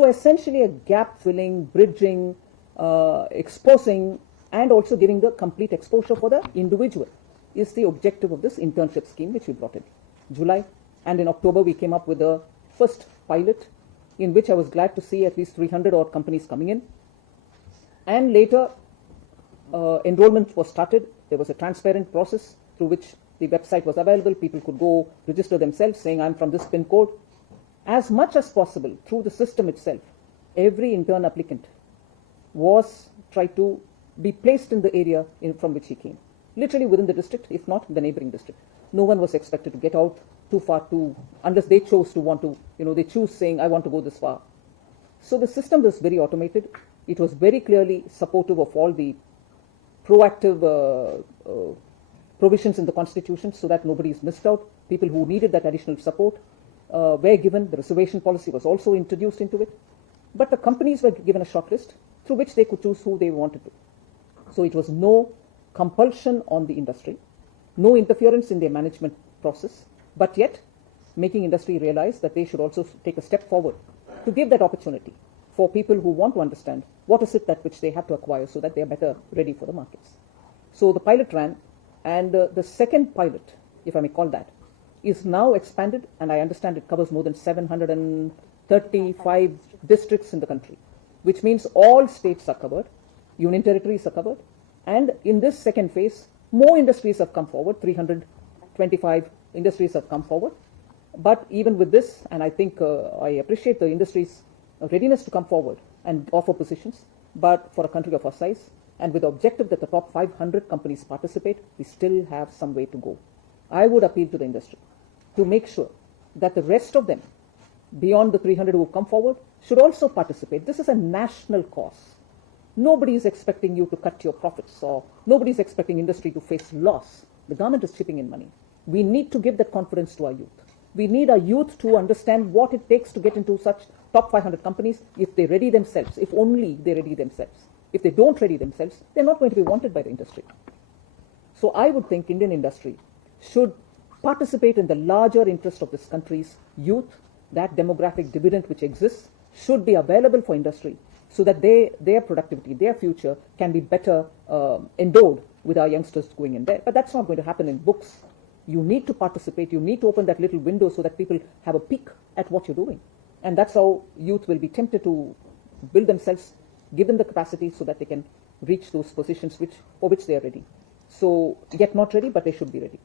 So essentially a gap filling, bridging, exposing, and also giving the complete exposure for the individual is the objective of this internship scheme which we brought in July. And in October we came up with the first pilot, in which I was glad to see at least 300 odd companies coming in. And later enrollment was started. There was a transparent process through which the website was available. People could go register themselves saying, I'm from this PIN code. As much as possible through the system itself, every intern applicant was tried to be placed in the area from which he came, literally within the district, if not the neighboring district. No one was expected to get out too far unless they chose to want to, they choose saying, I want to go this far. So the system was very automated. It was very clearly supportive of all the proactive provisions in the Constitution so that nobody is missed out. People who needed that additional support were given. The reservation policy was also introduced into it. But the companies were given a short list through which they could choose who they wanted to. So it was no compulsion on the industry, no interference in their management process, but yet making industry realize that they should also take a step forward to give that opportunity for people who want to understand what is it that which they have to acquire so that they are better ready for the markets. So the pilot ran, and the second pilot, if I may call that, is now expanded, and I understand it covers more than 735 districts in the country, which means all states are covered, union territories are covered, and in this second phase, more industries have come forward, 325 industries have come forward. But even with this, and I think I appreciate the industry's readiness to come forward and offer positions, but for a country of our size, and with the objective that the top 500 companies participate, we still have some way to go. I would appeal to the industry to make sure that the rest of them, beyond the 300 who have come forward, should also participate. This is a national cause. Nobody is expecting you to cut your profits, or nobody is expecting industry to face loss. The government is chipping in money. We need to give that confidence to our youth. We need our youth to understand what it takes to get into such top 500 companies if they ready themselves, if only they ready themselves. If they don't ready themselves, they're not going to be wanted by the industry. So I would think Indian industry should participate in the larger interest of this country's youth. That demographic dividend which exists should be available for industry so that their productivity, their future can be better endowed with our youngsters going in there. But that's not going to happen in books. You need to participate. You need to open that little window so that people have a peek at what you're doing. And that's how youth will be tempted to build themselves, give them the capacity so that they can reach those positions for which they are ready. So, yet not ready, but they should be ready.